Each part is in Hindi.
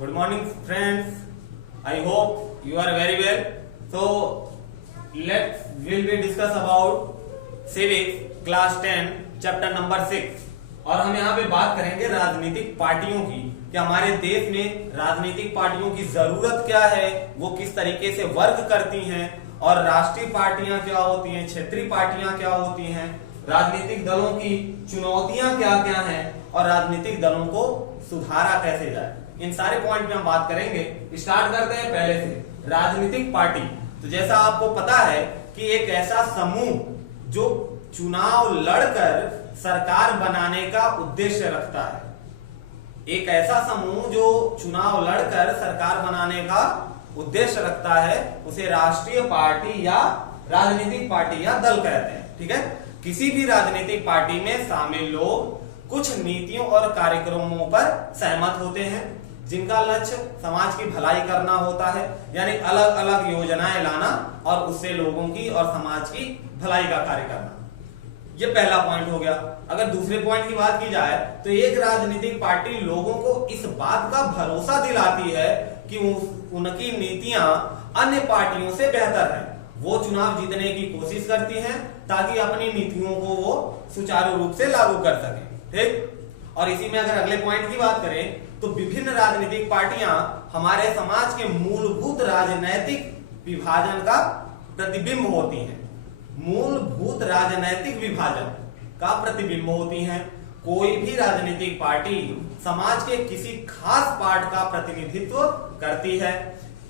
Good morning, friends. I hope you are very well. So we'll be discuss about civics class 10 chapter number 6 और हम यहाँ पे बात करेंगे राजनीतिक पार्टियों की कि हमारे देश में राजनीतिक पार्टियों की जरूरत क्या है, वो किस तरीके से वर्क करती हैं और राष्ट्रीय पार्टियां क्या होती हैं, क्षेत्रीय पार्टियां क्या होती हैं, राजनीतिक दलों की चुनौतियां क्या क्या हैं और राजनीतिक दलों को सुधारा कैसे जाए। इन सारे पॉइंट पे हम बात करेंगे। स्टार्ट करते हैं पहले से राजनीतिक पार्टी। तो जैसा आपको पता है कि एक ऐसा समूह जो चुनाव लड़कर सरकार बनाने का उद्देश्य रखता है, एक ऐसा समूह जो चुनाव लड़कर सरकार बनाने का उद्देश्य रखता है, उसे राष्ट्रीय पार्टी या राजनीतिक पार्टी या दल कहते हैं। ठीक है, किसी भी राजनीतिक पार्टी में शामिल लोग कुछ नीतियों और कार्यक्रमों पर सहमत होते हैं जिनका लक्ष्य समाज की भलाई करना होता है, यानी अलग अलग योजनाएं लाना और उससे लोगों की और समाज की भलाई का कार्य करना। ये पहला पॉइंट हो गया। अगर दूसरे पॉइंट की बात की जाए तो एक राजनीतिक पार्टी लोगों को इस बात का भरोसा दिलाती है कि उनकी नीतियां अन्य पार्टियों से बेहतर है। वो चुनाव जीतने की कोशिश करती हैं ताकि अपनी नीतियों को वो सुचारू रूप से लागू कर सके। ठीक, और इसी में अगर अगले पॉइंट की बात करें तो विभिन्न राजनीतिक पार्टियां हमारे समाज के मूलभूत राजनैतिक विभाजन का प्रतिबिंब होती हैं। मूलभूत राजनैतिक विभाजन का प्रतिबिंब होती हैं। कोई भी राजनीतिक पार्टी समाज के किसी खास पार्ट का प्रतिनिधित्व करती है,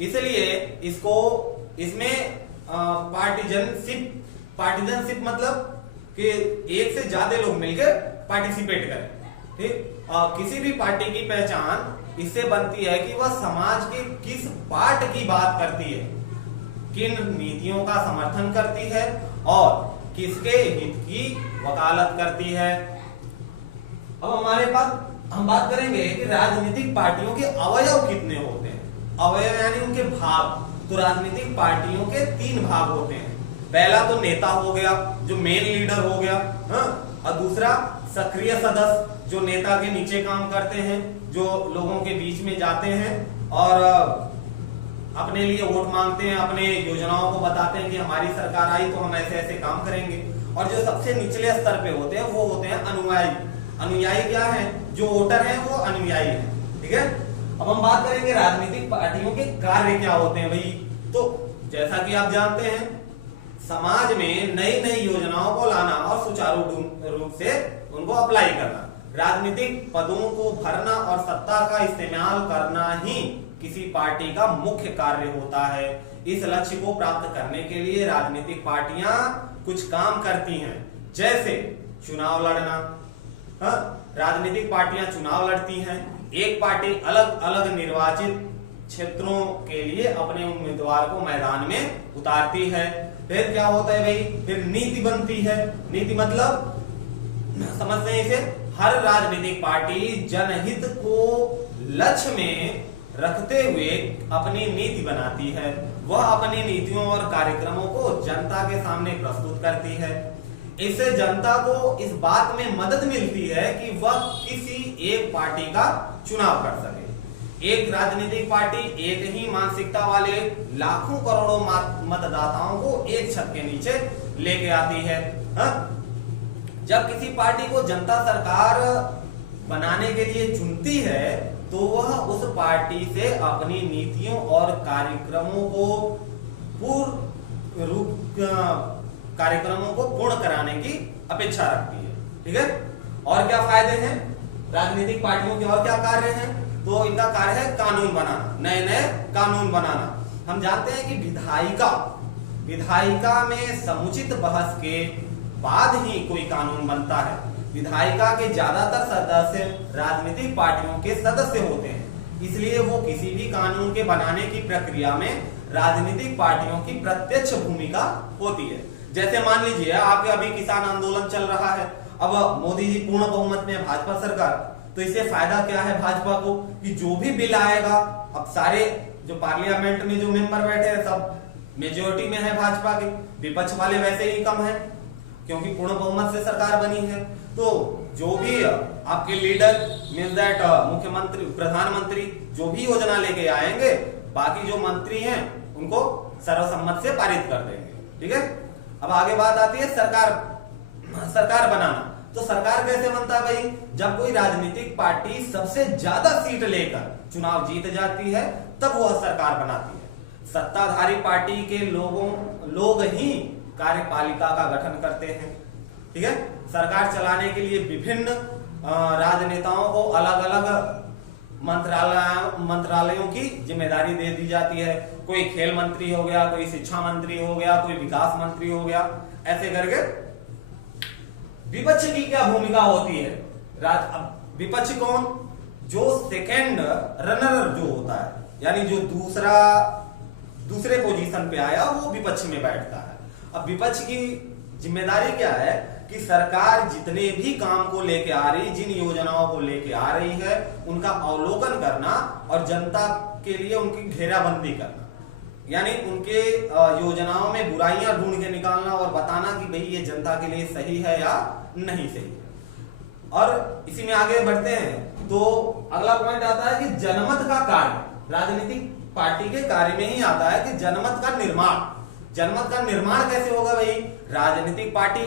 इसलिए इसमें पार्टीजनशिप मतलब कि एक से ज्यादा लोग मिलकर पार्टिसिपेट करें। ठीक, किसी भी पार्टी की पहचान इससे बनती है कि वह समाज के किस पार्ट की बात करती है, किन नीतियों का समर्थन करती है और किसके हित की वकालत करती है। अब हमारे पास हम बात करेंगे कि राजनीतिक पार्टियों के अवयव कितने होते हैं। अवयव यानी उनके भाग। तो राजनीतिक पार्टियों के 3 भाग होते हैं। पहला तो नेता हो गया जो मेन लीडर हो गया, और दूसरा सक्रिय सदस्य जो नेता के नीचे काम करते हैं, जो लोगों के बीच में जाते हैं और अपने लिए वोट मांगते हैं, अपने योजनाओं को बताते हैं कि हमारी सरकार आई तो हम ऐसे ऐसे काम करेंगे। और जो सबसे निचले स्तर पे होते हैं वो होते हैं अनुयायी। अनुयायी क्या है? जो वोटर हैं वो अनुयायी हैं। ठीक है, अब हम बात करेंगे राजनीतिक पार्टियों के कार्य क्या होते हैं भाई। तो जैसा कि आप जानते हैं, समाज में नई नई योजनाओं को लाना और सुचारू रूप से उनको अप्लाई करना, राजनीतिक पदों को भरना और सत्ता का इस्तेमाल करना ही किसी पार्टी का मुख्य कार्य होता है। इस लक्ष्य को प्राप्त करने के लिए राजनीतिक पार्टियां कुछ काम करती हैं, जैसे चुनाव लड़ना। राजनीतिक पार्टियां चुनाव लड़ती हैं। एक पार्टी अलग अलग निर्वाचित क्षेत्रों के लिए अपने उम्मीदवार को मैदान में उतारती है। फिर क्या होता है भाई? फिर नीति बनती है। नीति मतलब समझते हैं इसे, हर राजनीतिक पार्टी जनहित को लक्ष्य में रखते हुए अपनी नीति बनाती है। वह अपनी नीतियों और कार्यक्रमों को जनता के सामने प्रस्तुत करती है। इससे जनता को इस बात में मदद मिलती है कि वह किसी एक पार्टी का चुनाव कर सके। एक राजनीतिक पार्टी एक ही मानसिकता वाले लाखों करोड़ों मतदाताओं को एक छत के नीचे लेके आती है। जब किसी पार्टी को जनता सरकार बनाने के लिए चुनती है तो वह उस पार्टी से अपनी नीतियों और कार्यक्रमों को पूर्ण कराने की अपेक्षा रखती है। ठीक है, और क्या फायदे हैं राजनीतिक पार्टियों के, और क्या कार्य हैं? तो इनका कार्य है कानून बनाना, नए नए कानून बनाना। हम जानते हैं कि विधायिका में समुचित बहस के बाद ही कोई कानून बनता है। विधायिका के ज्यादातर सदस्य राजनीतिक पार्टियों के सदस्य होते हैं, इसलिए वो किसी भी कानून के बनाने की प्रक्रिया में राजनीतिक पार्टियों की प्रत्यक्ष भूमिका होती है। जैसे मान लीजिए आपके अभी किसान आंदोलन चल रहा है, अब मोदी जी पूर्ण बहुमत में भाजपा सरकार, तो इससे फायदा क्या है भाजपा को कि जो भी बिल आएगा, अब सारे जो पार्लियामेंट में जो मेंबर बैठे हैं सब मेजोरिटी में है भाजपा के, विपक्ष वाले वैसे ही कम है क्योंकि पूर्ण बहुमत से सरकार बनी है। तो जो भी आपके लीडर मीन्स दैट मुख्यमंत्री, प्रधानमंत्री जो भी योजना लेके आएंगे, बाकी जो मंत्री हैं उनको सर्वसम्मत से पारित कर देंगे। ठीक है, अब आगे बात आती है सरकार बनाना। तो सरकार कैसे बनता है भाई? जब कोई राजनीतिक पार्टी सबसे ज्यादा सीट लेकर चुनाव जीत जाती है तब वह सरकार बनाती है। सत्ताधारी पार्टी के लोग ही कार्यपालिका का गठन करते हैं। ठीक है, सरकार चलाने के लिए विभिन्न राजनेताओं को अलग अलग मंत्रालयों की जिम्मेदारी दे दी जाती है। कोई खेल मंत्री हो गया, कोई शिक्षा मंत्री हो गया, कोई विकास मंत्री हो गया, ऐसे करके। विपक्ष की क्या भूमिका होती है? अब विपक्ष कौन? जो सेकेंड रनर जो होता है, यानी जो दूसरे पोजीशन पे आया वो विपक्ष में बैठता है। अब विपक्ष की जिम्मेदारी क्या है कि सरकार जितने भी काम को लेके आ रही, जिन योजनाओं को लेके आ रही है, उनका अवलोकन करना और जनता के लिए उनकी घेराबंदी करना, यानी उनके योजनाओं में बुराइयां ढूंढ के निकालना और बताना कि भाई ये जनता के लिए सही है या नहीं सही है। और इसी में आगे बढ़ते हैं तो अगला पॉइंट आता है कि जनमत का कार्य राजनीतिक पार्टी के कार्य में ही आता है कि जनमत का निर्माण कैसे होगा भाई? राजनीतिक पार्टी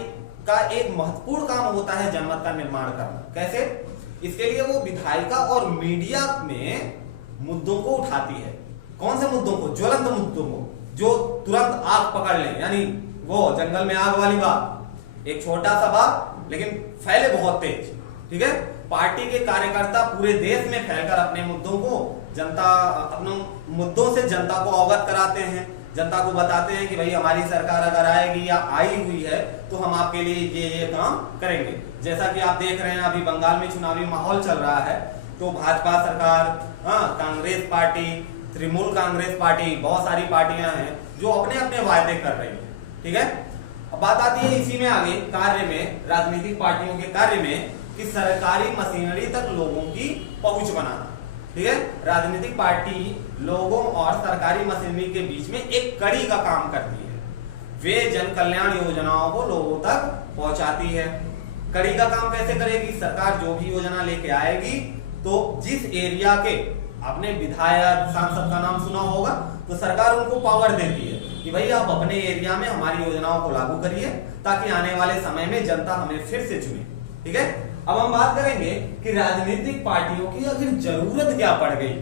का एक महत्वपूर्ण काम होता है जनमत का निर्माण करना। कैसे? इसके लिए वो विधायिका और मीडिया में मुद्दों को उठाती है। कौन से मुद्दों को? ज्वलंत मुद्दों को, जो तुरंत आग पकड़ ले, यानी वो जंगल में आग वाली बात। एक छोटा सा बात लेकिन फैले बहुत तेज। ठीक है, पार्टी के कार्यकर्ता पूरे देश में फैलकर अपने मुद्दों से जनता को अवगत कराते हैं, जनता को बताते हैं कि भाई हमारी सरकार अगर आएगी या आई हुई है तो हम आपके लिए ये काम करेंगे। जैसा कि आप देख रहे हैं अभी बंगाल में चुनावी माहौल चल रहा है, तो भाजपा सरकार, कांग्रेस पार्टी, तृणमूल कांग्रेस पार्टी, बहुत सारी पार्टियां हैं जो अपने अपने वायदे कर रही हैं। ठीक है, अब बात आती है इसी में आगे कार्य में, राजनीतिक पार्टियों के कार्य में, कि सरकारी मशीनरी तक लोगों की पहुंच बनाना। ठीक है, राजनीतिक पार्टी लोगों और सरकारी मशीनरी के बीच में एक कड़ी का काम करती है। वे जन कल्याण योजनाओं को लोगों तक पहुंचाती है। कड़ी का काम कैसे करेगी? सरकार जो भी योजना लेके आएगी तो जिस एरिया के, आपने विधायक सांसद का नाम सुना होगा, तो सरकार उनको पावर देती है कि भाई आप अपने एरिया में हमारी योजनाओं को लागू करिए ताकि आने वाले समय में जनता हमें फिर से चुने। ठीक है, अब हम बात करेंगे कि राजनीतिक पार्टियों की अगर जरूरत क्या पड़ गई,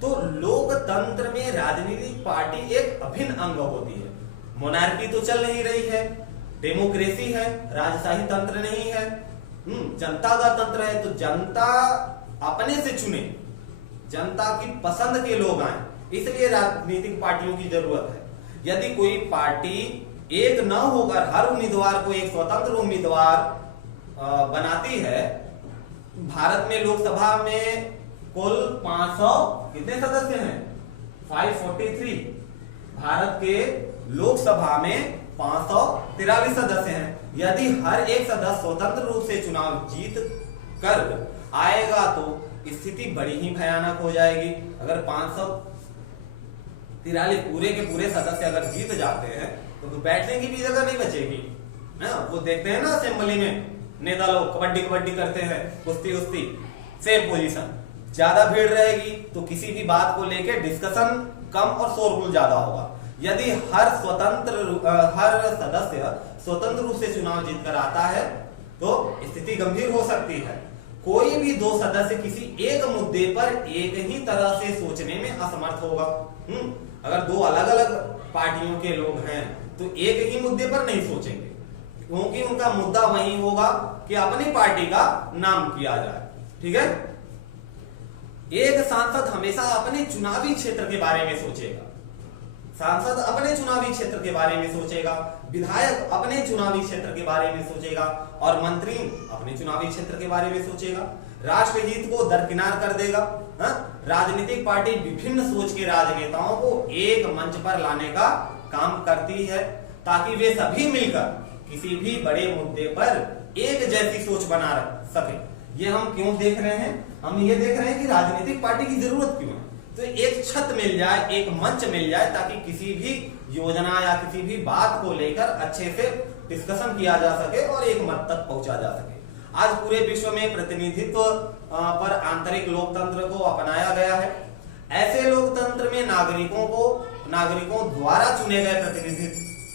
तो लोकतंत्र में राजनीतिक पार्टी एक अभिन्न अंग होती है। मोनार्की तो चल नहीं रही है, डेमोक्रेसी है, राजशाही तंत्र नहीं है, जनता का तंत्र है। तो जनता अपने से चुने, जनता की पसंद के लोग आए, इसलिए राजनीतिक पार्टियों की जरूरत है। यदि कोई पार्टी एक न होकर हर उम्मीदवार को एक स्वतंत्र उम्मीदवार बनाती है, भारत में लोकसभा में कुल 500 कितने सदस्य हैं? 543। भारत के लोकसभा में 543 सदस्य हैं। यदि हर एक सदस्य स्वतंत्र रूप से चुनाव जीत कर आएगा तो स्थिति बड़ी ही भयानक हो जाएगी। अगर 543 पूरे के पूरे सदस्य अगर जीत जाते हैं तो बैठने की भी जगह नहीं बचेगी। वो देखते हैं ना असेंबली में नेता लोग कबड्डी करते हैं, कुश्ती सेम पोजीशन, ज्यादा भीड़ रहेगी तो किसी भी बात को लेकर डिस्कशन कम और शोरगुल ज्यादा होगा। यदि हर सदस्य स्वतंत्र रूप से चुनाव जीतकर आता है तो स्थिति गंभीर हो सकती है। कोई भी दो सदस्य किसी एक मुद्दे पर एक ही तरह से सोचने में असमर्थ होगा। अगर दो अलग अलग पार्टियों के लोग हैं तो एक ही मुद्दे पर नहीं सोचेंगे, क्योंकि उनका मुद्दा वही होगा कि अपनी पार्टी का नाम किया जाए। ठीक है, एक सांसद हमेशा अपने चुनावी क्षेत्र के बारे में सोचेगा, सांसद अपने चुनावी क्षेत्र के बारे में सोचेगा, विधायक अपने चुनावी क्षेत्र के बारे में सोचेगा और मंत्री अपने चुनावी क्षेत्र के बारे में सोचेगा। राष्ट्रहित को दरकिनार कर देगा। राजनीतिक पार्टी विभिन्न सोच के राजनेताओं को एक मंच पर लाने का काम करती है ताकि वे सभी मिलकर किसी भी बड़े मुद्दे पर एक जैसी सोच बना सके। ये हम क्यों देख रहे हैं? हम ये देख रहे हैं कि राजनीतिक पार्टी की जरूरत क्यों है। तो एक छत मिल जाए, एक मंच मिल जाए ताकि किसी भी योजना या किसी भी बात को लेकर अच्छे से डिस्कशन किया जा सके और एक मत तक पहुंचा जा सके। आज पूरे विश्व में प्रतिनिधित्व पर आंतरिक लोकतंत्र को अपनाया गया है। ऐसे लोकतंत्र में नागरिकों द्वारा चुने गए प्रतिनिधि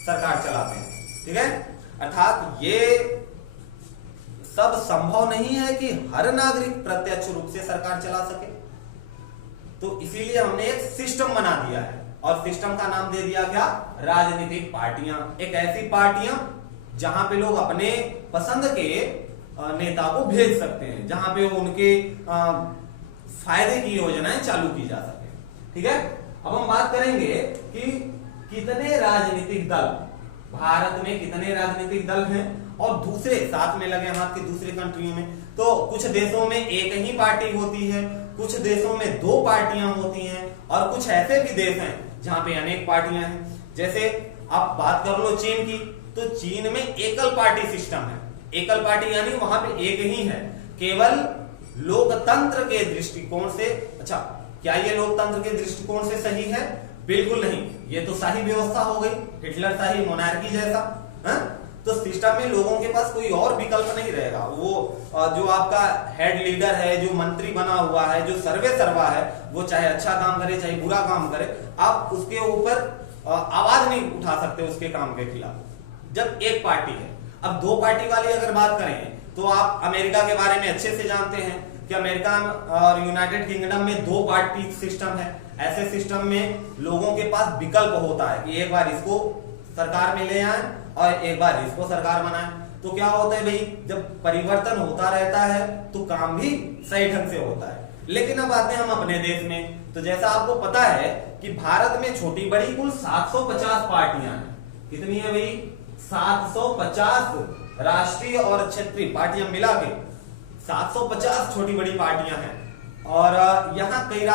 सरकार चलाते हैं, ठीक है। अर्थात ये सब संभव नहीं है कि हर नागरिक प्रत्यक्ष रूप से सरकार चला सके, तो इसीलिए हमने एक सिस्टम बना दिया है और सिस्टम का नाम दे दिया क्या? राजनीतिक पार्टियां। एक ऐसी पार्टियां जहां पे लोग अपने पसंद के नेता को भेज सकते हैं, जहां पे उनके फायदे की योजनाएं चालू की जा सके, ठीक है। अब हम बात करेंगे कि कितने राजनीतिक दल भारत में, कितने राजनीतिक दल हैं और दूसरे साथ में लगे हाथ के दूसरे कंट्रियों में। तो कुछ देशों में एक ही पार्टी होती है, कुछ देशों में 2 पार्टियां होती हैं और कुछ ऐसे भी देश हैं जहां पे अनेक पार्टियां हैं। जैसे आप बात कर लो चीन की, तो चीन में एकल पार्टी सिस्टम है। एकल पार्टी यानी वहां पे एक ही है, केवल लोकतंत्र के दृष्टिकोण से। अच्छा, क्या ये लोकतंत्र के दृष्टिकोण से सही है? बिल्कुल नहीं, ये तो शाही व्यवस्था हो गई, हिटलर शाही मोनार्की जैसा, है? तो सिस्टम में लोगों के पास कोई और विकल्प नहीं रहेगा। वो जो आपका हेड लीडर है, जो मंत्री बना हुआ है, जो सर्वे सर्वा है, वो चाहे अच्छा काम करे चाहे बुरा काम करे, आप उसके ऊपर आवाज नहीं उठा सकते उसके काम के खिलाफ, जब एक पार्टी है। अब 2 पार्टी वाली अगर बात करें तो आप अमेरिका के बारे में अच्छे से जानते हैं कि अमेरिका और यूनाइटेड किंगडम में 2 पार्टी सिस्टम है। ऐसे सिस्टम में लोगों के पास विकल्प होता है कि एक बार इसको सरकार में ले आए और एक बार इसको सरकार बनाए। तो क्या होता है भाई, जब परिवर्तन होता रहता है तो काम भी सही ढंग से होता है। लेकिन अब आते हैं हम अपने देश में, तो जैसा आपको पता है कि भारत में छोटी बड़ी कुल 750 पार्टियां हैं। कितनी है भाई? 750 राष्ट्रीय और क्षेत्रीय पार्टियां मिला के 750 छोटी बड़ी पार्टियां हैं। और यहाँ कई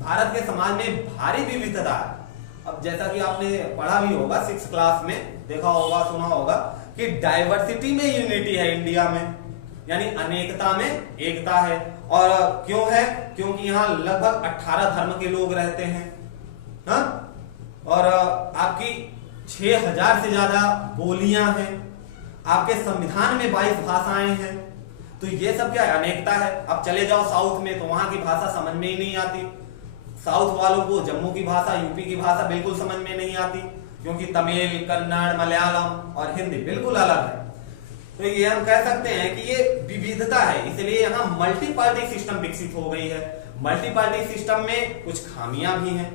भारत के समाज में भारी विविधता है। अब जैसा कि आपने पढ़ा भी होगा 6th क्लास में, देखा होगा, सुना होगा कि डाइवर्सिटी में यूनिटी है इंडिया में, यानी अनेकता में एकता है। और क्यों है? क्योंकि यहाँ लगभग 18 धर्म के लोग रहते हैं, हाँ? और आपकी 6000 से ज्यादा बोलियां हैं, आपके संविधान में 22 भाषाएं हैं। तो ये सब क्या है? अनेकता है। अब चले जाओ साउथ में तो वहां की भाषा समझ में ही नहीं आती। साउथ वालों को जम्मू की भाषा, यूपी की भाषा बिल्कुल समझ में नहीं आती, क्योंकि तमिल, कन्नड़, मलयालम और हिंदी बिल्कुल अलग है। तो ये हम कह सकते हैं कि ये विविधता है, इसलिए यहाँ मल्टी पार्टी सिस्टम विकसित हो गई है। मल्टी पार्टी सिस्टम में कुछ खामियां भी हैं।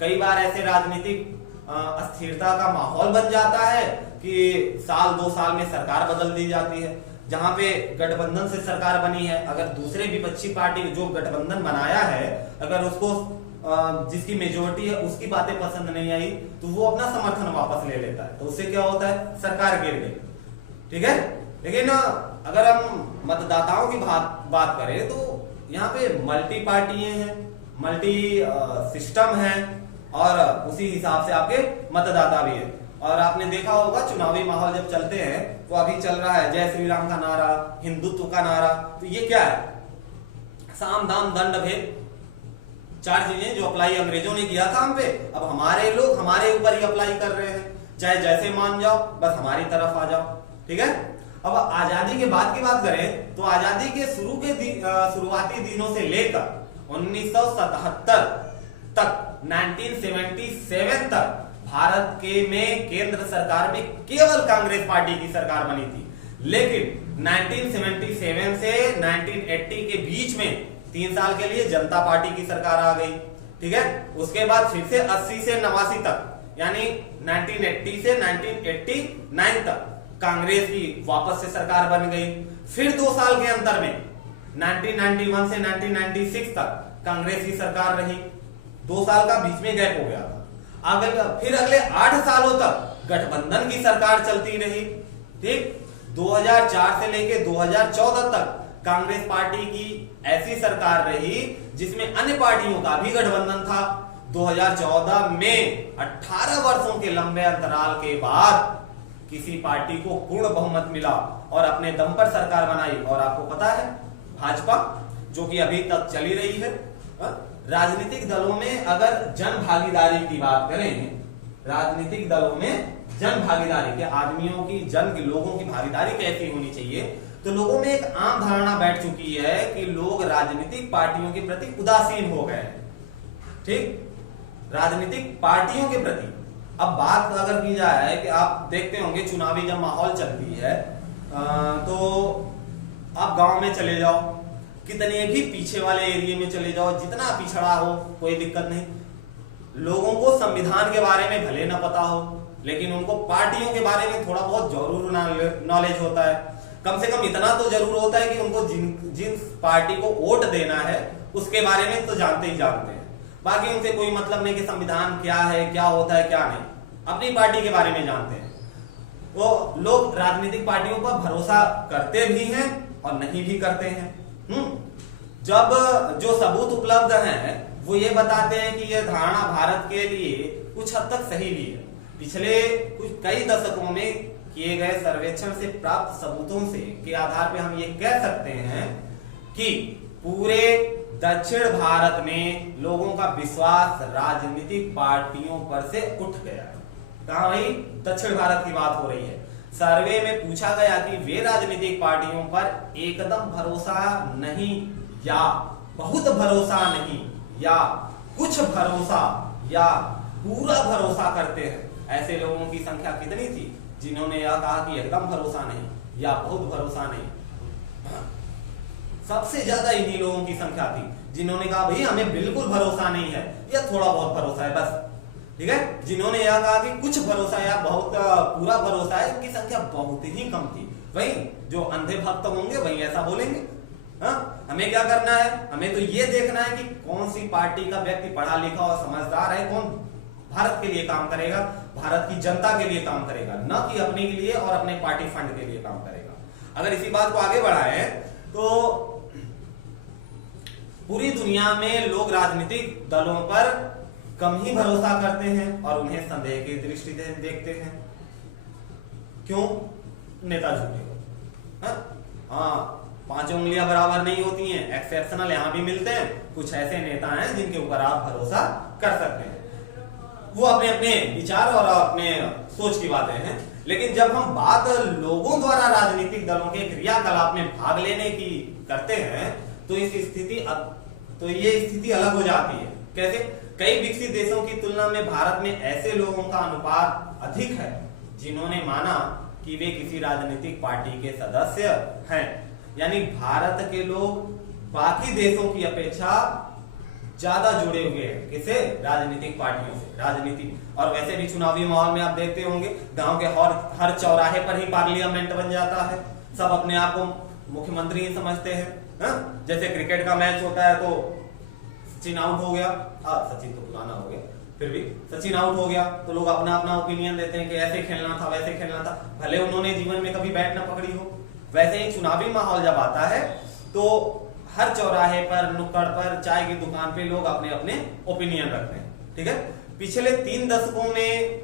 कई बार ऐसे राजनीतिक अस्थिरता का माहौल बन जाता है कि साल 2 साल में सरकार बदल दी जाती है। जहां पे गठबंधन से सरकार बनी है, अगर दूसरे विपक्षी पार्टी जो गठबंधन बनाया है, अगर उसको जिसकी मेजोरिटी है उसकी बातें पसंद नहीं आई तो वो अपना समर्थन वापस ले लेता है। तो उससे क्या होता है? सरकार गिर गई, ठीक है। लेकिन अगर हम मतदाताओं की बात करें तो यहाँ पे मल्टी पार्टियां हैं, मल्टी सिस्टम है और उसी हिसाब से आपके मतदाता भी है। और आपने देखा होगा चुनावी माहौल जब चलते हैं तो अभी चल रहा है जय श्री राम का नारा, हिंदुत्व का नारा। तो ये क्या है? साम दाम दंड भेद, 4 चीजें जो अप्लाई अंग्रेजों ने किया था हम पे, अब हमारे लोग हमारे ऊपर ही अप्लाई कर रहे हैं। चाहे जैसे मान जाओ, बस हमारी तरफ आ जाओ, ठीक है। अब आजादी के बाद की बात करें तो आजादी के शुरुआती दिनों से लेकर 1977 तक, 1977 तक भारत में केंद्र सरकार में केवल कांग्रेस पार्टी की सरकार बनी थी। लेकिन 1977 से 1980 के बीच में 3 साल के लिए जनता पार्टी की सरकार आ गई, ठीक है। उसके बाद फिर से 80 से 89 तक, यानी 1980 से 1989 तक कांग्रेस की वापस से सरकार बन गई। फिर 2 साल के अंतर में 1991 से 1996 तक कांग्रेस की सरकार रही। 2 साल का बीच में गैप हो गया था। फिर अगले 8 सालों तक गठबंधन की सरकार चलती रही, ठीक। 2004 से लेके 2014 तक कांग्रेस पार्टी की ऐसी सरकार रही जिसमें अन्य पार्टियों का भी गठबंधन था। 2014 में 18 वर्षों के लंबे अंतराल के बाद किसी पार्टी को पूर्ण बहुमत मिला और अपने दम पर सरकार बनाई। और आपको पता है भाजपा, जो कि अभी तक चली रही है। राजनीतिक दलों में अगर जन भागीदारी की बात करें, राजनीतिक दलों में जन भागीदारी के आदमियों की, लोगों की भागीदारी कैसी होनी चाहिए, तो लोगों में एक आम धारणा बैठ चुकी है कि लोग राजनीतिक पार्टियों के प्रति उदासीन हो गए हैं। ठीक, राजनीतिक पार्टियों के प्रति। अब बात अगर की जाए कि आप देखते होंगे चुनावी जब माहौल चलती है तो आप गांव में चले जाओ, कितने भी पीछे वाले एरिया में चले जाओ, जितना पिछड़ा हो कोई दिक्कत नहीं, लोगों को संविधान के बारे में भले ना पता हो लेकिन उनको पार्टियों के बारे में थोड़ा बहुत जरूर नॉलेज होता है। कम से कम इतना तो जरूर होता है कि उनको जिन पार्टी को वोट देना है उसके बारे में तो जानते ही जानते हैं। बाकी उनसे कोई मतलब नहीं कि संविधान क्या है, क्या होता है, क्या नहीं, अपनी पार्टी के बारे में जानते हैं। वो लोग राजनीतिक पार्टियों पर भरोसा करते भी हैं और नहीं भी करते हैं। जब जो सबूत उपलब्ध हैं वो ये बताते हैं कि यह धारणा भारत के लिए कुछ हद तक सही भी है। पिछले कई दशकों में किए गए सर्वेक्षण से प्राप्त सबूतों से के आधार पर हम ये कह सकते हैं कि पूरे दक्षिण भारत में लोगों का विश्वास राजनीतिक पार्टियों पर से उठ गया है। कहां भाई? दक्षिण भारत की बात हो रही है। सर्वे में पूछा गया कि वे राजनीतिक पार्टियों पर एकदम भरोसा नहीं या बहुत भरोसा नहीं या कुछ भरोसा या पूरा भरोसा करते हैं। ऐसे लोगों की संख्या कितनी थी जिन्होंने यह कहा कि एकदम भरोसा नहीं या बहुत भरोसा नहीं? सबसे ज्यादा इन्हीं लोगों की संख्या थी जिन्होंने कहा भाई हमें बिल्कुल भरोसा नहीं है या थोड़ा बहुत भरोसा है बस। ठीक है, जिन्होंने यह कहा कि कुछ भरोसा या बहुत पूरा भरोसा है, उनकी संख्या बहुत ही कम थी। वही जो अंधे भक्त होंगे वही ऐसा बोलेंगे। हमें क्या करना है? हमें तो ये देखना है कि कौन सी पार्टी का व्यक्ति पढ़ा लिखा और समझदार है, कौन भारत के लिए काम करेगा, भारत की जनता के लिए काम करेगा, न कि अपने के लिए और अपने पार्टी फंड के लिए काम करेगा। अगर इसी बात को आगे बढ़ाएं तो पूरी दुनिया में लोग राजनीतिक दलों पर कम ही भरोसा करते हैं और उन्हें संदेह की दृष्टि से देखते हैं। क्यों? नेता झूठे हो। हाँ, पांचों उंगलियां बराबर नहीं होती हैं, एक्सेप्शनल यहां भी मिलते हैं। कुछ ऐसे नेता हैं जिनके ऊपर आप भरोसा कर सकते हैं, वो अपने अपने विचार और अपने सोच की बातें हैं। लेकिन जब हम बात लोगों द्वारा राजनीतिक दलों के क्रियाकलाप में भाग लेने की करते हैं तो ये स्थिति अलग हो जाती है। कैसे? कई विकसित देशों की तुलना में भारत में ऐसे लोगों का अनुपात अधिक है जिन्होंने माना कि वे किसी राजनीतिक पार्टी के सदस्य हैं। यानी भारत के लोग बाकी देशों की अपेक्षा ज्यादा जुड़े हुए हैं किसे? राजनीतिक पार्टियों से। राजनीति और वैसे भी चुनावी माहौल में आप देखते होंगे गांव के हर चौराहे पर ही पार्लियामेंट बन जाता है। सब अपने आप को मुख्यमंत्री ही समझते हैं। जैसे क्रिकेट का मैच होता है तो सचिन आउट हो गया, सचिन तो पुराना हो गया, फिर भी सचिन आउट हो गया तो लोग अपना अपना ओपिनियन देते हैं कि ऐसे खेलना था, वैसे खेलना था, भले उन्होंने जीवन में कभी बैट ना पकड़ी हो। वैसे ही चुनावी माहौल जब आता है तो हर चौराहे पर, नुक्कड़ पर, चाय की दुकान पे लोग अपने अपने ओपिनियन रखते हैं। ठीक है, पिछले 3 दशकों में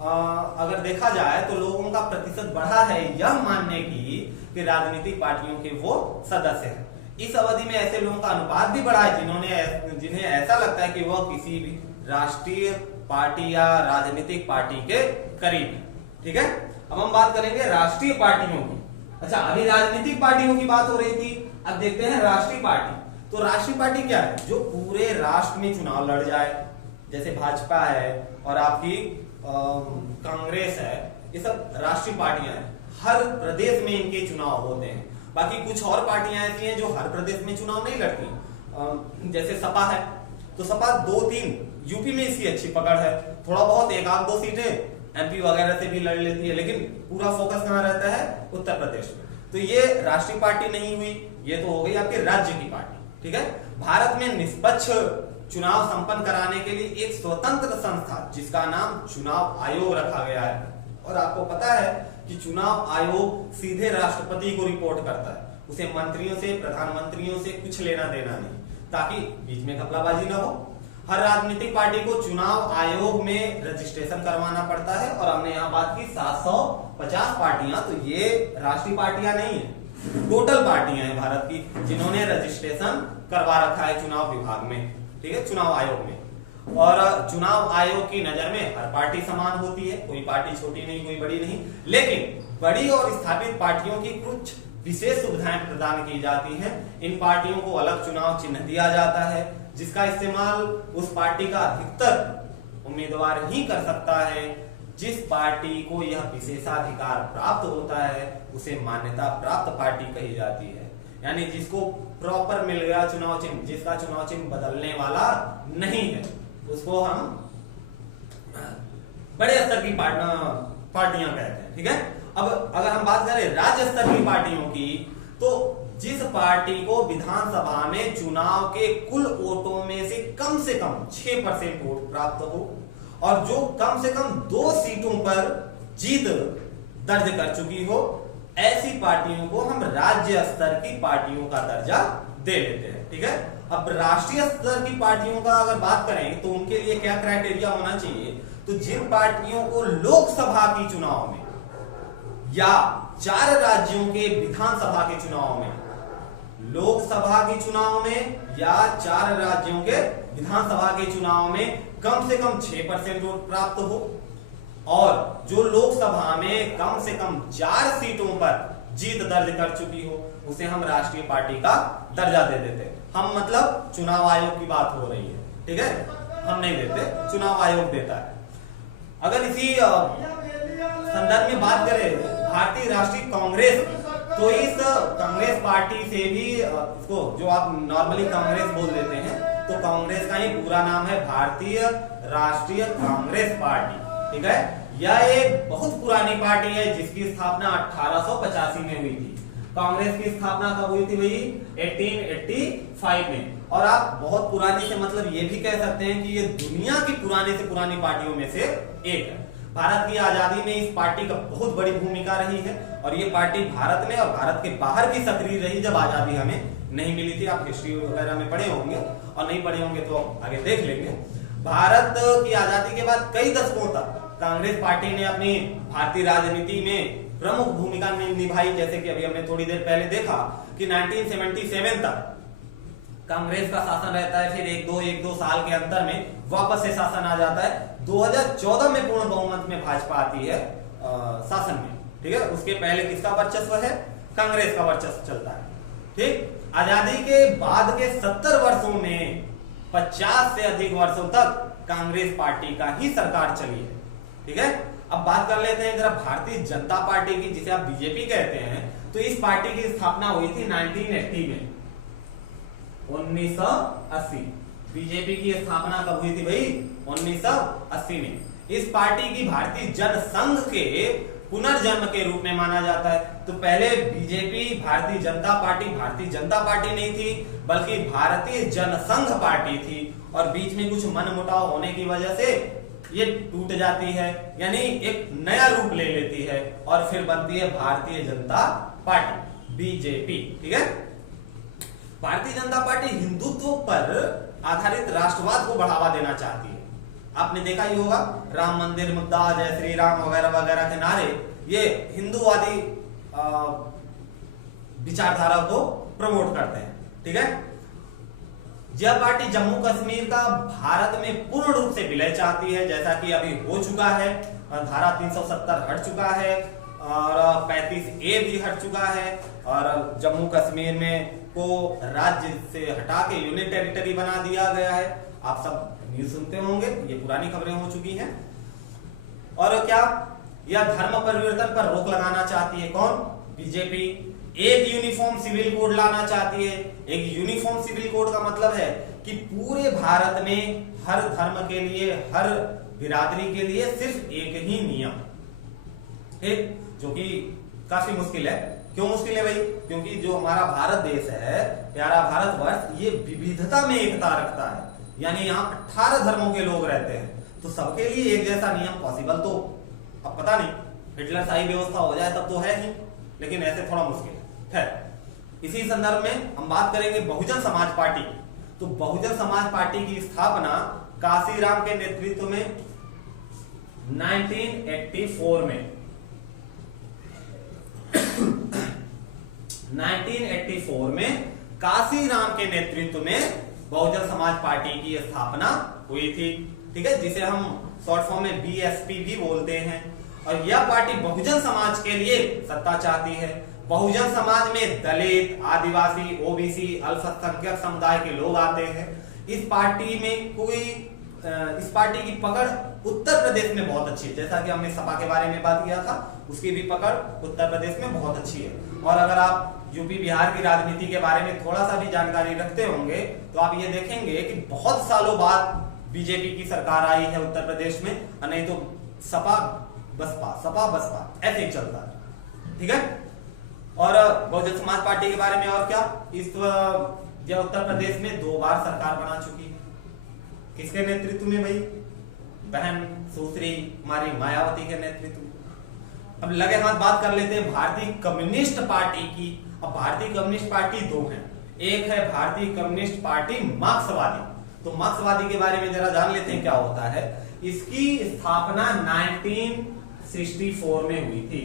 अगर देखा जाए तो लोगों का प्रतिशत बढ़ा है यह मानने की कि राजनीतिक पार्टियों के वो सदस्य हैं। इस अवधि में ऐसे लोगों का अनुपात भी बढ़ा है जिन्हें ऐसा लगता है कि वह किसी भी राष्ट्रीय पार्टी या राजनीतिक पार्टी के करीब है। ठीक है, अब हम बात करेंगे राष्ट्रीय पार्टियों की। अच्छा, अभी राजनीतिक पार्टियों की बात हो रही थी, अब देखते हैं राष्ट्रीय पार्टी। तो राष्ट्रीय पार्टी क्या है? जो पूरे राष्ट्र में चुनाव लड़ जाए, जैसे भाजपा है और आपकी कांग्रेस है, ये सब राष्ट्रीय पार्टियां हैं। हर प्रदेश में इनके चुनाव होते हैं। बाकी कुछ और पार्टियां ऐसी हैं जो हर प्रदेश में चुनाव नहीं लड़ती। जैसे सपा है तो सपा 2-3 यूपी में इसकी अच्छी पकड़ है, थोड़ा बहुत 1-2 सीटें एमपी वगैरह से भी लड़ लेती है, लेकिन पूरा फोकस कहां रहता है? उत्तर प्रदेश में। तो ये राष्ट्रीय पार्टी नहीं हुई, ये तो हो गई आपके राज्य की पार्टी। ठीक है, भारत में निष्पक्ष चुनाव संपन्न कराने के लिए एक स्वतंत्र संस्था जिसका नाम चुनाव आयोग रखा गया है। और आपको पता है कि चुनाव आयोग सीधे राष्ट्रपति को रिपोर्ट करता है, उसे मंत्रियों से, प्रधानमंत्रियों से कुछ लेना देना नहीं, ताकि बीच में घपलाबाजी ना हो। हर राजनीतिक पार्टी को चुनाव आयोग में रजिस्ट्रेशन करवाना पड़ता है। और हमने यहाँ बात की 750 पार्टियां, तो ये राष्ट्रीय पार्टियां नहीं है, टोटल पार्टियां हैं भारत की जिन्होंने रजिस्ट्रेशन करवा रखा है चुनाव विभाग में। ठीक है, चुनाव आयोग में। और चुनाव आयोग की नजर में हर पार्टी समान होती है, कोई पार्टी छोटी नहीं, कोई बड़ी नहीं। लेकिन बड़ी और स्थापित पार्टियों की कुछ विशेष सुविधाएं प्रदान की जाती हैं। इन पार्टियों को अलग चुनाव चिन्ह दिया जाता है, जिसका इस्तेमाल उस पार्टी का अधिकतर उम्मीदवार ही कर सकता है। जिस पार्टी को यह विशेषाधिकार प्राप्त होता है उसे मान्यता प्राप्त पार्टी कही जाती है। यानी जिसको प्रॉपर मिल गया चुनाव चिन्ह, जिसका चुनाव चिन्ह बदलने वाला नहीं है, उसको हम बड़े स्तर की पार्टियां कहते हैं। ठीक है, अब अगर हम बात करें राज्य स्तर की पार्टियों की, तो जिस पार्टी को विधानसभा में चुनाव के कुल वोटों में से कम 6% वोट प्राप्त हो और जो कम से कम 2 सीटों पर जीत दर्ज कर चुकी हो, ऐसी पार्टियों को हम राज्य स्तर की पार्टियों का दर्जा दे लेते हैं। ठीक है, अब राष्ट्रीय स्तर की पार्टियों का अगर बात करें तो उनके लिए क्या क्राइटेरिया होना चाहिए, तो जिन पार्टियों को लोकसभा की चुनाव में या 4 राज्यों के विधानसभा के चुनाव में, लोकसभा के चुनाव में या 4 राज्यों के विधानसभा के चुनाव में कम से कम 6% वोट प्राप्त हो और जो लोकसभा में कम से कम 4 सीटों पर जीत दर्ज कर चुकी हो, उसे हम राष्ट्रीय पार्टी का दर्जा दे देते। हम मतलब चुनाव आयोग की बात हो रही है। ठीक है, हम नहीं देते, चुनाव आयोग देता है। अगर इसी संदर्भ में बात करें भारतीय राष्ट्रीय कांग्रेस, तो इस कांग्रेस पार्टी से भी इसको जो आप नॉर्मली कांग्रेस बोल देते हैं, तो कांग्रेस का ही पूरा नाम है भारतीय राष्ट्रीय कांग्रेस पार्टी। ठीक है, यह एक बहुत पुरानी पार्टी है जिसकी स्थापना 1885 में हुई थी। कांग्रेस की स्थापना कब हुई थी भाई? 1885 में। और आप बहुत पुरानी से मतलब ये भी कह सकते हैं कि ये दुनिया की पुरानी से पुरानी पार्टियों में से एक है। भारत की आजादी में इस पार्टी का बहुत बड़ी भूमिका रही है और ये पार्टी भारत में और भारत के बाहर भी सक्रिय रही जब आजादी हमें नहीं मिली थी। आप हिस्ट्री वगैरह में पढ़े होंगे और नहीं पढ़े होंगे तो आगे देख लेंगे। भारत की आजादी के बाद कई दशकों तक कांग्रेस पार्टी ने अपनी भारतीय राजनीति में प्रमुख भूमिका निभाई। जैसे कि अभी हमने थोड़ी देर पहले देखा कि 1977 तक कांग्रेस का शासन रहता है, फिर एक दो साल के अंतर में वापस से शासन आ जाता है। 2014 में पूर्ण बहुमत में भाजपा आती है शासन में। ठीक है, उसके पहले किसका वर्चस्व है? कांग्रेस का वर्चस्व चलता है। ठीक, आजादी के बाद के 70 वर्षों में 50 से अधिक वर्षों तक कांग्रेस पार्टी का ही सरकार चली है। ठीक है, अब बात कर लेते हैं जरा भारतीय जनता पार्टी की, जिसे आप बीजेपी कहते हैं। तो इस पार्टी की स्थापना हुई थी 1980 में, 1980। बीजेपी की स्थापना कब हुई थी भाई? 1980 में। इस पार्टी की भारतीय जनसंघ के पुनर्जन्म के रूप में माना जाता है। तो पहले बीजेपी भारतीय जनता पार्टी नहीं थी, बल्कि भारतीय जनसंघ पार्टी थी और बीच में कुछ मनमुटाव होने की वजह से ये टूट जाती है, यानी एक नया रूप ले लेती है और फिर बनती है भारतीय जनता पार्टी, बीजेपी। ठीक है, भारतीय जनता पार्टी हिंदुत्व पर आधारित राष्ट्रवाद को बढ़ावा देना चाहती है। आपने देखा ही होगा, राम मंदिर मुद्दा, जय श्री राम वगैरह वगैरह के नारे ये हिंदूवादी विचारधारा को प्रमोट करते हैं। ठीक है, यह पार्टी जम्मू कश्मीर का भारत में पूर्ण रूप से विलय चाहती है, जैसा कि अभी हो चुका है। धारा 370 हट चुका है और 35A भी हट चुका है और जम्मू कश्मीर में को राज्य से हटा के यूनियन टेरिटरी बना दिया गया है। आप सब न्यूज सुनते होंगे, ये पुरानी खबरें हो चुकी हैं। और क्या यह धर्म परिवर्तन पर रोक लगाना चाहती है? कौन? बीजेपी। एक यूनिफॉर्म सिविल कोड लाना चाहती है। एक यूनिफॉर्म सिविल कोड का मतलब है कि पूरे भारत में हर धर्म के लिए, हर बिरादरी के लिए सिर्फ एक ही नियम, ठीक, जो कि काफी मुश्किल है। क्यों मुश्किल है भाई? क्योंकि जो हमारा भारत देश है, प्यारा भारतवर्ष, ये विविधता में एकता रखता है। यानी यहाँ 18 धर्मों के लोग रहते हैं, तो सबके लिए एक जैसा नियम पॉसिबल तो अब पता नहीं, हिटलर शाही व्यवस्था हो जाए तब तो है ही, लेकिन ऐसे थोड़ा मुश्किल है। खैर, इसी संदर्भ में हम बात करेंगे बहुजन समाज पार्टी। तो बहुजन समाज पार्टी की स्थापना काशीराम के नेतृत्व में 1984 में 1984 में काशीराम के नेतृत्व में बहुजन समाज पार्टी की स्थापना हुई थी। ठीक है, जिसे हम शॉर्ट फॉर्म में बीएसपी भी बोलते हैं। और यह पार्टी बहुजन समाज के लिए सत्ता चाहती है। बहुजन समाज में दलित, आदिवासी, ओबीसी, अल्पसंख्यक समुदाय के लोग आते हैं। इस पार्टी की पकड़ उत्तर प्रदेश में बहुत अच्छी है। जैसा कि हमने सपा के बारे में बात किया था, उसकी भी पकड़ उत्तर प्रदेश में बहुत अच्छी है। और अगर आप यूपी बिहार की राजनीति के बारे में थोड़ा सा भी जानकारी रखते होंगे तो आप ये देखेंगे कि बहुत सालों बाद बीजेपी की सरकार आई है उत्तर प्रदेश में, और नहीं तो सपा बसपा ऐसे ही चलता है। ठीक है। और बहुजन समाज पार्टी के बारे में और क्या, यह उत्तर प्रदेश में 2 बार सरकार बना चुकी है। किसके नेतृत्व में भाई? बहन सुश्री हमारी मायावती के नेतृत्व में। अब लगे हाथ बात कर लेते हैं भारतीय कम्युनिस्ट पार्टी की। अब भारतीय कम्युनिस्ट पार्टी 2 हैं। एक है भारतीय कम्युनिस्ट पार्टी मार्क्सवादी। तो मार्क्सवादी के बारे में जरा जान लेते हैं क्या होता है। इसकी स्थापना 1964 में हुई थी।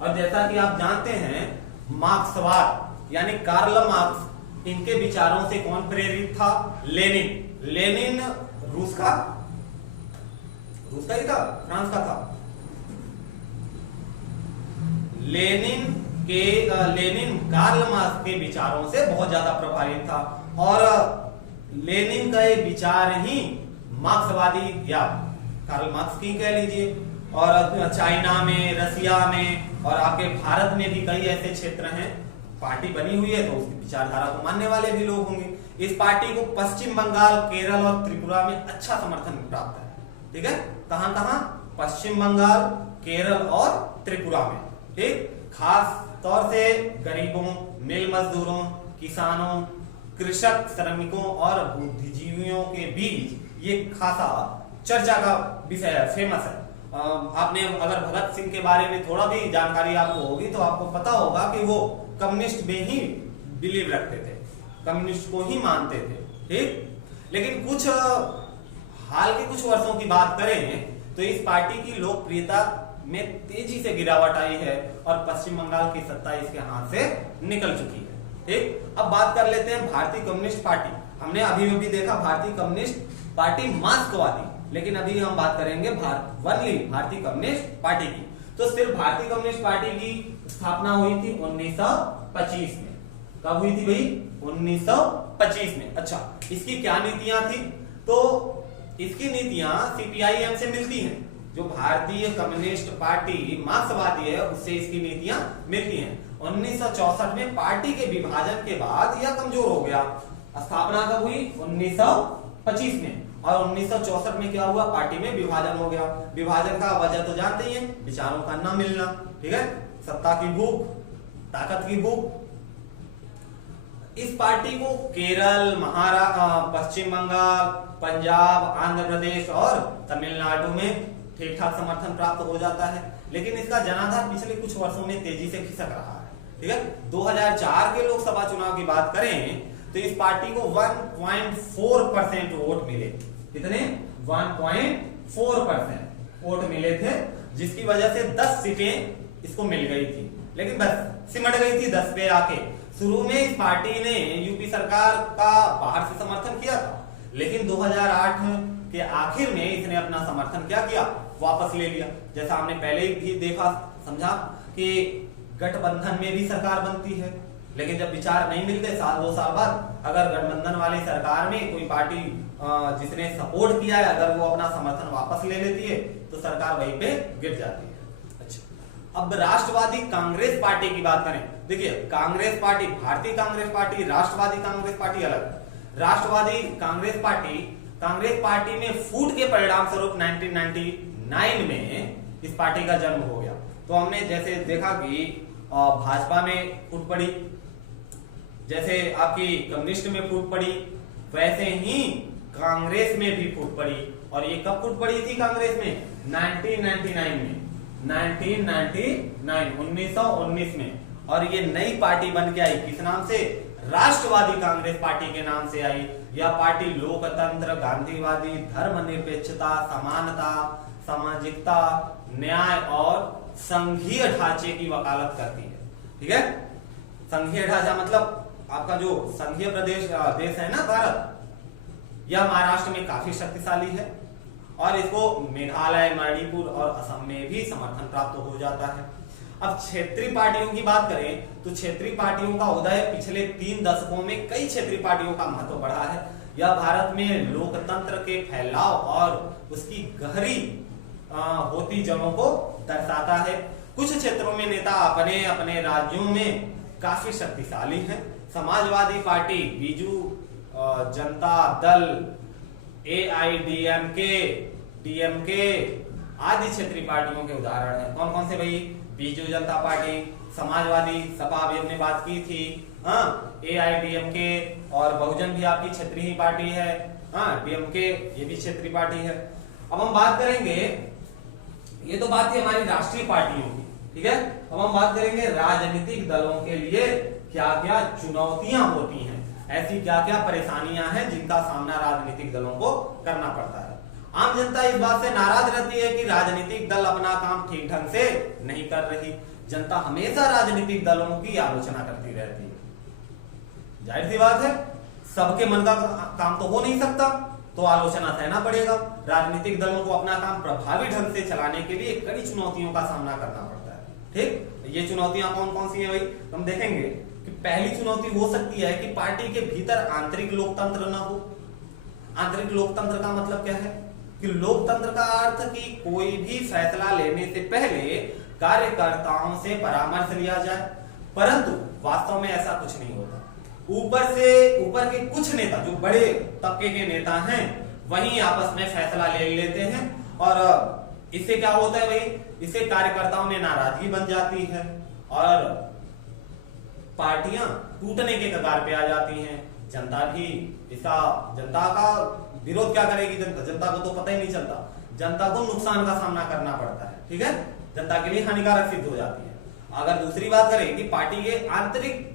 और जैसा कि आप जानते हैं, मार्क्सवाद यानी कार्ल मार्क्स, इनके विचारों से कौन प्रेरित था? लेनिन रूस का ही था, फ्रांस का था। लेनिन कार्ल मार्क्स के विचारों से बहुत ज्यादा प्रभावित था। और लेनिन का ये विचार ही मार्क्सवादी या कार्ल मार्क्स की कह लीजिए। और चाइना में, रसिया में और आपके भारत में भी कई ऐसे क्षेत्र हैं, पार्टी बनी हुई है तो उसकी विचारधारा को मानने वाले भी लोग होंगे। इस पार्टी को पश्चिम बंगाल, केरल और त्रिपुरा में अच्छा समर्थन प्राप्त है। ठीक है। कहां? पश्चिम बंगाल, केरल और त्रिपुरा में। ठीक। खास तौर से गरीबों, मिल मजदूरों, किसानों, कृषक, श्रमिकों और बुद्धिजीवियों के बीच ये खासा चर्चा का विषय है, फेमस है। आपने अगर भगत सिंह के बारे में थोड़ा भी जानकारी आपको होगी तो आपको पता होगा कि वो कम्युनिस्ट में ही बिलीव रखते थे, कम्युनिस्ट को ही मानते थे। ठीक। लेकिन हाल के कुछ वर्षों की बात करें तो इस पार्टी की लोकप्रियता में तेजी से गिरावट आई है और पश्चिम बंगाल की सत्ता इसके हाथ से निकल चुकी है। ठीक। अब बात कर लेते हैं भारतीय कम्युनिस्ट पार्टी। हमने अभी भी देखा भारतीय कम्युनिस्ट पार्टी मार्क्सवादी, लेकिन अभी हम बात करेंगे भारतीय कम्युनिस्ट पार्टी की। तो सिर्फ भारतीय कम्युनिस्ट पार्टी की स्थापना हुई थी 1925 में। कब हुई थी भाई? 1925 में। अच्छा, इसकी क्या नीतियां थी? तो इसकी नीतियां सीपीआईएम से मिलती हैं। जो भारतीय कम्युनिस्ट पार्टी मार्क्सवादी है उससे इसकी नीतियां मिलती हैं। 1964 में पार्टी के विभाजन के बाद यह कमजोर हो गया। स्थापना कब हुई? 1925 में। और 1964 में क्या हुआ? पार्टी में विभाजन हो गया। विभाजन का वजह तो जानते ही हैं, विचारों का न मिलना। ठीक है। सत्ता की भूख, ताकत की भूख। इस पार्टी को केरल, महाराष्ट्र, पश्चिम बंगाल, पंजाब, आंध्र प्रदेश और तमिलनाडु में ठीक ठाक समर्थन प्राप्त हो जाता है। लेकिन इसका जनाधार पिछले कुछ वर्षों में तेजी से खिसक रहा है। ठीक है। 2004 के लोकसभा चुनाव की बात करें तो इस पार्टी को 1.4% वोट मिले। कितने? 1.4% वोट मिले थे, जिसकी वजह से 10 सीटें इसको मिल गई थी। लेकिन बस सिमट गई थी 10 पे आके। शुरू में इस पार्टी ने यूपी सरकार का बाहर से समर्थन किया था, लेकिन 2008 के आखिर में इसने अपना समर्थन क्या किया? वापस ले लिया। जैसा हमने पहले भी देखा, समझा कि गठबंधन में भी सरकार बनती है, लेकिन जब विचार नहीं मिलते साल 2 साल बाद, अगर गठबंधन वाली सरकार में कोई पार्टी जिसने सपोर्ट किया है अगर वो अपना समर्थन वापस ले लेती है तो सरकार वहीं पे गिर जाती है। अच्छा, अब राष्ट्रवादी कांग्रेस पार्टी की बात करें। देखिए, कांग्रेस पार्टी, भारतीय कांग्रेस पार्टी, राष्ट्रवादी कांग्रेस पार्टी अलग। राष्ट्रवादी कांग्रेस पार्टी में फूट के परिणाम स्वरूप 1999 में इस पार्टी का जन्म हो गया। तो हमने जैसे देखा कि भाजपा में फूट पड़ी, जैसे आपकी कम्युनिस्ट में फूट पड़ी, वैसे ही कांग्रेस में भी फूट पड़ी। और ये कब फूट पड़ी थी कांग्रेस में? 1999 में, 1919 में। और ये नई पार्टी बन के आई, किस नाम से? राष्ट्रवादी कांग्रेस पार्टी के नाम से आई। यह पार्टी लोकतंत्र, गांधीवादी, धर्मनिरपेक्षता, समानता, सामाजिकता, न्याय और संघीय ढांचे की वकालत करती है। ठीक है। संघीय ढांचा मतलब आपका जो संघीय देश है ना भारत, यह महाराष्ट्र में काफी शक्तिशाली है और इसको मेघालय, मणिपुर और असम में भी समर्थन प्राप्त हो जाता है। अब क्षेत्रीय पार्टियों की बात करें तो क्षेत्रीय पार्टियों का उदय पिछले 3 दशकों में कई क्षेत्रीय पार्टियों का महत्व बढ़ा है। यह भारत में लोकतंत्र के फैलाव और उसकी गहरी होती जड़ों को दर्शाता है। कुछ क्षेत्रों में नेता अपने अपने राज्यों में काफी शक्तिशाली हैं। Samajwadi party, Biju Janata Dal, AIADMK, DMK आदि क्षेत्रीय पार्टियों के उदाहरण हैं। कौन कौन से भाई? बीजू जनता पार्टी, समाजवादी, सपा अभी हमने बात की थी, AIADMK और बहुजन भी आपकी क्षेत्रीय ही पार्टी है, DMK ये भी क्षेत्रीय पार्टी है। अब हम बात करेंगे, ये तो बात थी हमारी राष्ट्रीय पार्टियों की, ठीक है। अब हम बात करेंगे राजनीतिक दलों के लिए क्या क्या चुनौतियां होती हैं, ऐसी क्या क्या परेशानियां हैं जिनका सामना राजनीतिक दलों को करना पड़ता है। आम जनता इस बात से नाराज रहती है कि राजनीतिक दल अपना काम ठीक ढंग से नहीं कर रही। जनता हमेशा राजनीतिक दलों की आलोचना करती रहती है। जाहिर सी बात है, सबके मन का काम तो हो नहीं सकता, तो आलोचना सहना पड़ेगा। राजनीतिक दलों को अपना काम प्रभावी ढंग से चलाने के लिए कई चुनौतियों का सामना करना पड़ता है, ठीक। ये चुनौतियां कौन कौन सी है भाई, हम देखेंगे कि पहली चुनौती हो सकती है कि पार्टी के भीतर आंतरिक लोकतंत्र न हो। आंतरिक लोकतंत्र का मतलब क्या है कि लोकतंत्र का अर्थ कि कोई भी फैसला लेने से पहले कार्यकर्ताओं से परामर्श लिया जाए, परंतु वास्तव में ऐसा कुछ नहीं होता। ऊपर के कुछ नेता, जो बड़े तबके के नेता हैं, वही आपस में फैसला ले लेते हैं और इससे क्या होता है भाई, इससे कार्यकर्ताओं में नाराजगी बन जाती है और पार्टियां टूटने के कगार पे आ जाती हैं। जनता का विरोध क्या करेगी? जनता को तो पता ही नहीं चलता, जनता को नुकसान का सामना करना पड़ता है, ठीक है, जनता के लिए हानिकारक सिद्ध हो जाती है। अगर दूसरी बात करें कि पार्टी के आंतरिक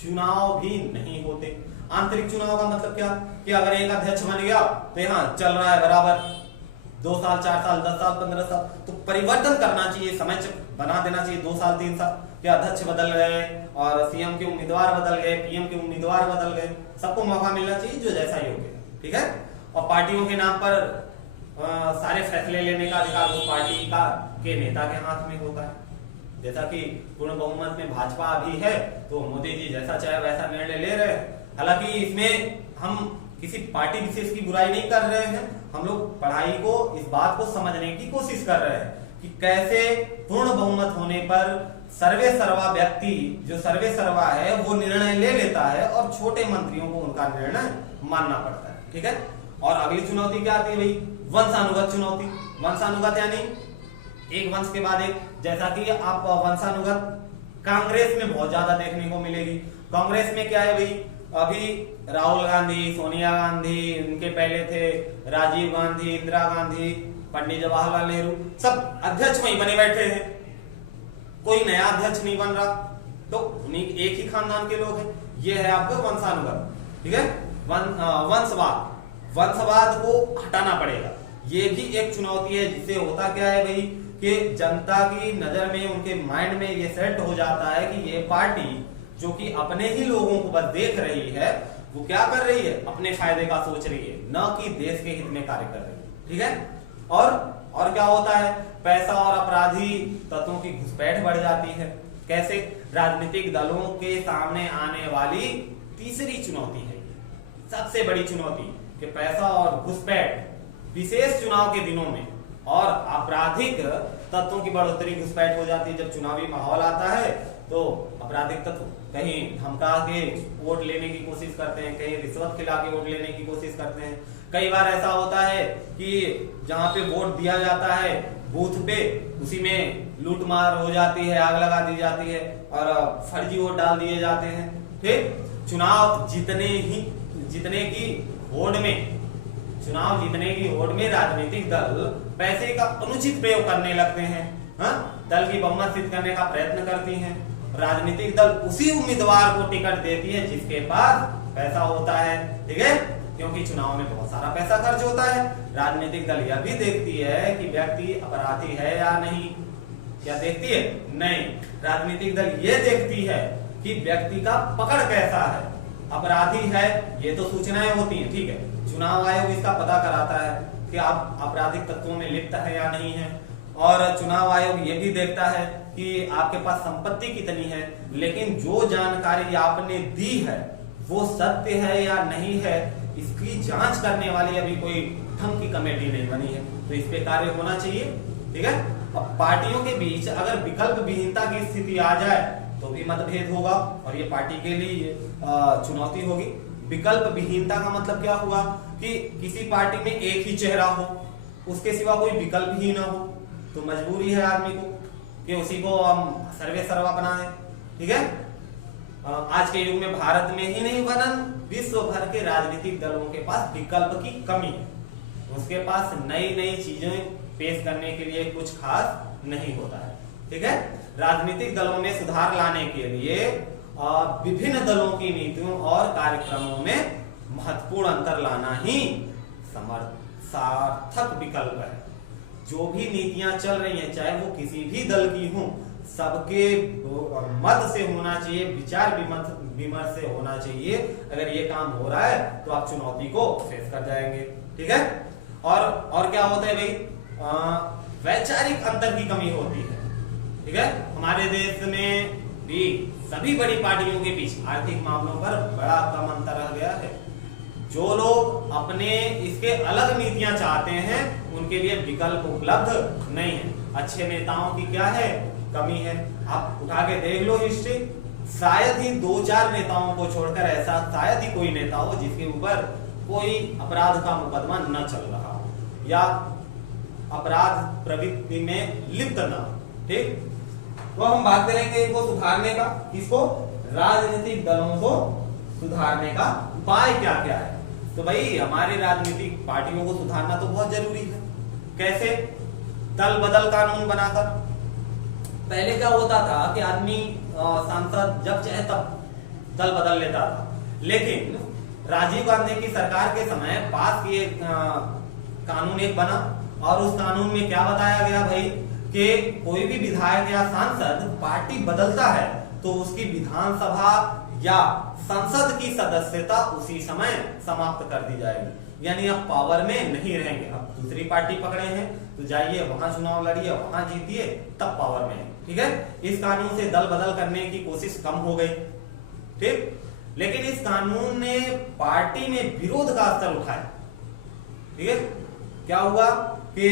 चुनाव भी नहीं होते। आंतरिक चुनाव का मतलब क्या कि अगर एक अध्यक्ष बन गया तो यहाँ चल रहा है बराबर 2 साल, 4 साल, 10 साल, 15 साल, तो परिवर्तन करना चाहिए, समय बना देना चाहिए 2 साल, 3 साल। क्या अध्यक्ष बदल गए और CM के उम्मीदवार बदल गए, PM के उम्मीदवार बदल गए, सबको मौका मिलना चाहिए जो जैसा योग्य है, ठीक है। और पार्टियों के नाम पर सारे फैसले लेने का अधिकार वो पार्टी का के नेता के हाथ में होता है। जैसा कि पूर्ण बहुमत में भाजपा अभी है, तो मोदी जी जैसा चाहे वैसा निर्णय ले रहे हैं। हालांकि इसमें हम किसी पार्टी विशेष की बुराई नहीं कर रहे हैं, हम लोग पढ़ाई को, इस बात को समझने की कोशिश कर रहे हैं कि कैसे पूर्ण बहुमत होने पर सर्वे सर्वा व्यक्ति, जो सर्वे सर्वा है, वो निर्णय ले लेता है और छोटे मंत्रियों को उनका निर्णय मानना पड़ता है, ठीक है। और अगली चुनौती क्या आती है भाई? वंशानुगत चुनौती। वंशानुगत यानी एक वंश के बाद एक, जैसा कि आप वंशानुगत कांग्रेस में बहुत ज्यादा देखने को मिलेगी। कांग्रेस में क्या है भाई, अभी राहुल गांधी, सोनिया गांधी, उनके पहले थे राजीव गांधी, इंदिरा गांधी, पंडित जवाहरलाल नेहरू, सब अध्यक्ष वहीं बने बैठे हैं, कोई नया अध्यक्ष नहीं बन रहा, तो उन्हीं एक ही खानदान के लोग हैं। ये है आपका वंशानुगत, ठीक है। वंशवाद को हटाना पड़ेगा, ये भी एक चुनौती है। जिससे होता क्या है भाई कि जनता की नजर में, उनके माइंड में ये सेट हो जाता है कि ये पार्टी जो कि अपने ही लोगों को बस देख रही है, वो क्या कर रही है, अपने फायदे का सोच रही है, न कि देश के हित में कार्य कर रही है, ठीक है। और क्या होता है, पैसा और अपराधी तत्वों की घुसपैठ बढ़ जाती है। कैसे? राजनीतिक दलों के सामने आने वाली तीसरी चुनौती है, सबसे बड़ी चुनौती, कि पैसा और घुसपैठ, विशेष चुनाव के दिनों में, और आपराधिक तत्वों की बढ़ोतरी, घुसपैठ हो जाती है। जब चुनावी माहौल आता है तो आपराधिक तत्व कहीं धमका के वोट लेने की कोशिश करते हैं, कहीं रिश्वत खिला के वोट लेने की कोशिश करते हैं। कई बार ऐसा होता है कि जहां पे वोट दिया जाता है बूथ पे, उसी में लूटमार हो जाती है, आग लगा दी जाती है और फर्जी वोट डाल दिए जाते हैं, ठीक। चुनाव जीतने की होड़ में राजनीतिक दल पैसे का अनुचित प्रयोग करने लगते हैं, दल की बहुमत सिद्ध करने का प्रयत्न करती हैं। राजनीतिक दल उसी उम्मीदवार को टिकट देती है जिसके पास पैसा होता है, ठीक है, क्योंकि चुनाव में बहुत सारा पैसा खर्च होता है। राजनीतिक दल यह भी देखती है कि व्यक्ति अपराधी है या नहीं। क्या देखती है? नहीं, राजनीतिक दल ये देखती है कि व्यक्ति का पकड़ कैसा है, अपराधी है, ये तो सूचनाएं होती हैं, ठीक है। चुनाव आयोग इसका पता कराता है कि कि आप आपराधिक तत्वों में लिप्त है या नहीं है। और चुनाव आयोग ये भी देखता है कि आपके पास संपत्ति कितनी है, लेकिन जो जानकारी आपने दी है वो सत्य है या नहीं है, इसकी जांच करने वाली अभी कोई ढंग की कमेटी नहीं बनी है, तो इस पे कार्य होना चाहिए। ठीक है। अब पार्टियों के बीच अगर विकल्प विहीनता की स्थिति आ जाए तो भी मतभेद होगा और ये पार्टी के लिए चुनौती होगी। विकल्प विहीनता का मतलब क्या हुआ कि किसी पार्टी में एक ही चेहरा हो, उसके सिवा कोई विकल्प ही ना हो, तो मजबूरी है आदमी को कि उसी को हम सर्वे सर्वा बना दें। ठीक है। आज के युग में भारत में ही नहीं वरन विश्व भर के राजनीतिक दलों के पास विकल्प की कमी है, उसके पास नई नई चीजें पेश करने के लिए कुछ खास नहीं होता है। ठीक है। राजनीतिक दलों में सुधार लाने के लिए विभिन्न दलों की नीतियों और कार्यक्रमों में महत्वपूर्ण अंतर लाना ही सार्थक विकल्प है। जो भी नीतियां चल रही हैं, चाहे वो किसी भी दल की हों, सबके मत से होना चाहिए, विचार विमर्श से होना चाहिए। अगर ये काम हो रहा है तो आप चुनौती को फेस कर जाएंगे। ठीक है। और क्या होता है भाई, वैचारिक अंतर की कमी होती है। ठीक है। हमारे देश में भी सभी बड़ी पार्टियों के बीच आर्थिक मामलों पर बड़ा कम अंतर रह गया है। जो लोग अपने इसके अलग नीतियां चाहते हैं उनके लिए विकल्प उपलब्ध नहीं है। अच्छे नेताओं की क्या है, कमी है। आप उठा के देख लो हिस्ट्री, शायद ही 2-4 नेताओं को छोड़कर ऐसा शायद ही कोई नेता हो जिसके ऊपर कोई अपराध का मुकदमा न चल रहा हो या अपराध प्रवृत्ति में लिप्त न हो। ठीक। तो हम बात करेंगे इनको सुधारने का, किसको, राजनीतिक दलों को सुधारने का उपाय क्या क्या है। तो भाई हमारे राजनीतिक पार्टियों को सुधारना तो बहुत जरूरी है। कैसे, दल बदल कानून बनाकर। पहले क्या होता था कि आदमी सांसद जब चाहे तब दल बदल लेता था, लेकिन राजीव गांधी की सरकार के समय पास किए कानून एक बना और उस कानून में क्या बताया गया भाई कि कोई भी विधायक या सांसद पार्टी बदलता है तो उसकी विधानसभा या संसद की सदस्यता उसी समय समाप्त कर दी जाएगी। यानी आप पावर में नहीं रहेंगे। अब दूसरी पार्टी पकड़े हैं तो जाइए वहां चुनाव लड़िए, वहां जीतिए, तब पावर में है। ठीक है। इस कानून से दल बदल करने की कोशिश कम हो गई। ठीक। लेकिन इस कानून ने पार्टी में विरोध का स्तर उठाया। ठीक है। क्या हुआ कि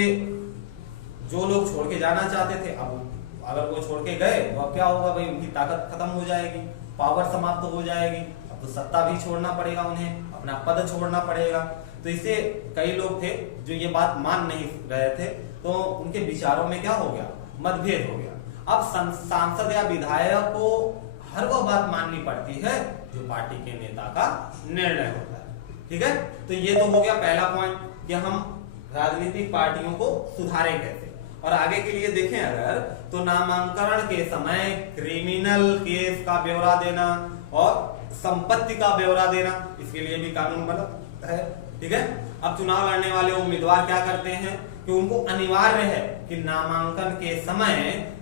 जो लोग छोड़ के जाना चाहते थे, अब अगर वो छोड़ के गए तो अब क्या होगा भाई, उनकी ताकत खत्म हो जाएगी, पावर समाप्त हो जाएगी। अब तो सत्ता भी छोड़ना पड़ेगा उन्हें, अपना पद छोड़ना पड़ेगा। तो इससे कई लोग थे जो ये बात मान नहीं रहे थे, तो उनके विचारों में क्या हो गया, मतभेद हो गया। अब सांसद या विधायक को हर वो बात माननी पड़ती है जो पार्टी के नेता का निर्णय होता है। ठीक है। तो ये तो हो गया पहला पॉइंट कि हम राजनीतिक पार्टियों को सुधारें कैसे। और आगे के लिए देखें अगर तो नामांकन के समय क्रिमिनल केस का ब्यौरा देना और संपत्ति का ब्यौरा देना, इसके लिए भी कानून बना है। ठीक है। अब चुनाव लड़ने वाले उम्मीदवार क्या करते हैं कि उनको अनिवार्य है कि नामांकन के समय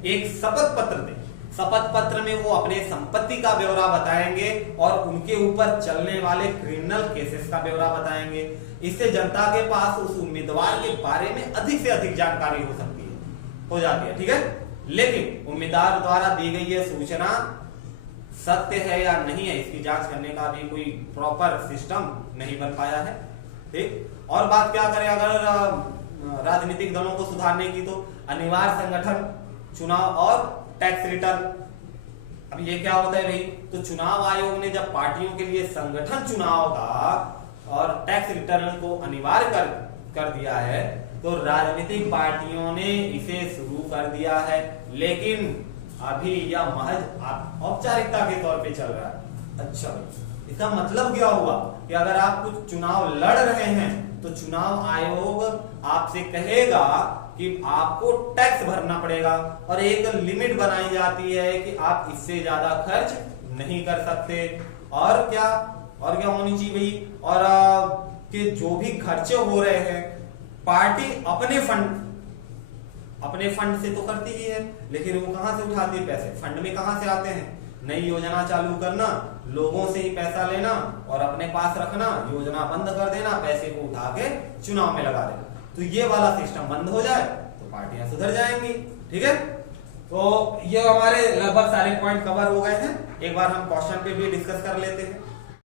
एक शपथ पत्र दें। शपथ पत्र में वो अपने संपत्ति का ब्यौरा बताएंगे और उनके ऊपर चलने वाले क्रिमिनल केसेस का ब्यौरा बताएंगे। इससे जनता के पास उस उम्मीदवार के बारे में अधिक से अधिक जानकारी हो जाती है। ठीक है। लेकिन उम्मीदवार द्वारा दी गई यह सूचना सत्य है या नहीं है, इसकी जांच करने का भी कोई प्रॉपर सिस्टम नहीं बन पाया है। ठीक। और बात क्या करें अगर राजनीतिक दलों को सुधारने की, तो अनिवार्य संगठन चुनाव और टैक्स रिटर्न। अब ये क्या होता है भाई, तो चुनाव आयोग ने जब पार्टियों के लिए संगठन चुनाव का और टैक्स रिटर्न को अनिवार्य कर दिया है, तो राजनीतिक पार्टियों ने इसे शुरू कर दिया है, लेकिन अभी यह महज औपचारिकता के तौर पे चल रहा है। अच्छा, इसका मतलब क्या हुआ कि अगर आप कुछ चुनाव लड़ रहे हैं तो चुनाव आयोग आपसे कहेगा कि आपको टैक्स भरना पड़ेगा और एक लिमिट बनाई जाती है कि आप इससे ज्यादा खर्च नहीं कर सकते। और क्या होनी चाहिए भाई, और कि जो भी खर्चे हो रहे हैं पार्टी अपने फंड से तो करती ही है, लेकिन वो कहां से उठाती है पैसे, फंड में कहां से आते हैं, नई योजना चालू करना, लोगों से ही पैसा लेना और अपने पास रखना, योजना बंद कर देना, पैसे को उठा के चुनाव में लगा देना। तो ये वाला सिस्टम बंद हो जाए तो पार्टियां सुधर जाएंगी। ठीक है, तो ये हमारे लगभग सारे पॉइंट कवर हो गए हैं। एक बार हम क्वेश्चन पे भी डिस्कस कर लेते हैं।